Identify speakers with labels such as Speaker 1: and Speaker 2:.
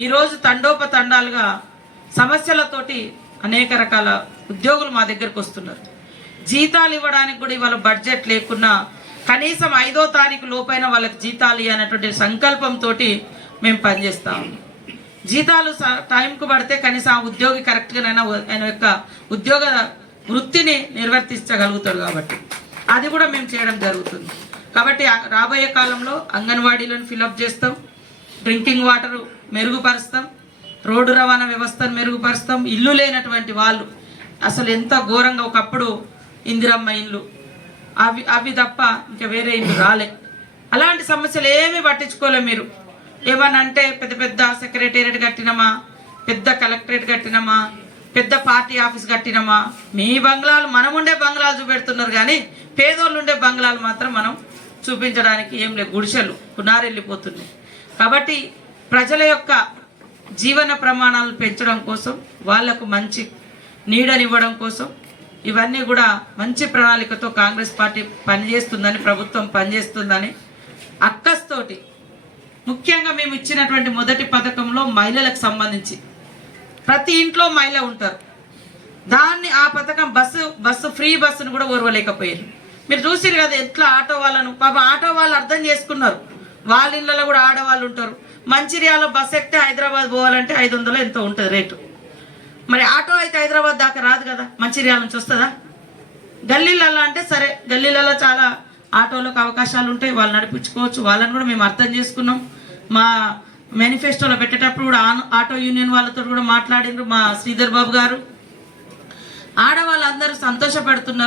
Speaker 1: ఈరోజు తండోపతండాలుగా సమస్యలతోటి అనేక రకాల ఉద్యోగులు మా దగ్గరకు వస్తున్నారు. జీతాలు ఇవ్వడానికి కూడా ఇవాళ బడ్జెట్ లేకున్నా కనీసం ఐదో తారీఖు లోపైన వాళ్ళకి జీతాలు ఇవ్వనటువంటి సంకల్పంతో మేము పనిచేస్తాం జీతాలు స- టైంకు పడితే కనీసం ఆ ఉద్యోగి కరెక్ట్గానైనా ఆయన యొక్క ఉద్యోగ వృత్తిని నిర్వర్తించగలుగుతాడు కాబట్టి. అది కూడా మేము చేయడం జరుగుతుంది. కాబట్టి రాబోయే కాలంలో అంగన్వాడీలను ఫిలప్ చేస్తాం. డ్రింకింగ్ వాటర్ మెరుగుపరుస్తాం రోడ్డు రవాణా వ్యవస్థను మెరుగుపరుస్తాం ఇల్లు లేనటువంటి వాళ్ళు. అసలు ఎంత ఘోరంగా ఒకప్పుడు ఇందిరమ్మ ఇల్లు అవి అవి తప్ప ఇంకా వేరే ఇల్లు రాలే. అలాంటి సమస్యలు ఏమీ పట్టించుకోలే మీరు. ఏమన్నా అంటే పెద్ద పెద్ద సెక్రటేరియట్ కట్టినమా పెద్ద కలెక్టరేట్ కట్టినమా పెద్ద పార్టీ ఆఫీస్ కట్టినమా. మీ బంగ్లాలు మనం ఉండే బంగ్లాలు చూపెడుతున్నారు కానీ పేదోళ్ళు ఉండే బంగ్లాలు మాత్రం మనం చూపించడానికి ఏం లేదు గుడిసెలు పునారెళ్ళిపోతున్నాయి. కాబట్టి ప్రజల యొక్క జీవన ప్రమాణాలు పెంచడం కోసం వాళ్ళకు మంచి నీడనివ్వడం కోసం ఇవన్నీ కూడా మంచి ప్రణాళికతో కాంగ్రెస్ పార్టీ పనిచేస్తుందని ప్రభుత్వం పనిచేస్తుందని అక్కస్తోటి ముఖ్యంగా మేము ఇచ్చినటువంటి మొదటి పథకంలో మహిళలకు సంబంధించి ప్రతి ఇంట్లో మహిళ ఉంటారు. దాన్ని ఆ పథకం బస్సు బస్సు ఫ్రీ బస్సును కూడా ఓర్వలేకపోయారు. మీరు చూసిరు కదా ఎట్లా ఆటో వాళ్ళను పాప ఆటో వాళ్ళు అర్థం చేసుకున్నారు. వాళ్ళ ఇళ్ళలో కూడా ఆడవాళ్ళు ఉంటారు. మంచిర్యాల బస్ ఎక్కితే హైదరాబాద్ పోవాలంటే ఐదు వందలు ఎంతో ఉంటుంది రేటు. మరి ఆటో అయితే హైదరాబాద్ దాకా రాదు కదా? మంచిర్యాల నుంచి వస్తుందా? గల్లీలలో అంటే సరే గల్లీలలో చాలా ఆటోలకు అవకాశాలు ఉంటాయి. వాళ్ళు నడిపించుకోవచ్చు. వాళ్ళని కూడా మేము అర్థం చేసుకున్నాం. మా మేనిఫెస్టోలో పెట్టేటప్పుడు కూడా ఆటో యూనియన్ వాళ్ళతో కూడా మాట్లాడిండ్రు మా శ్రీధర్ బాబు గారు. ఆడవాళ్ళందరూ సంతోషపడుతున్నారు.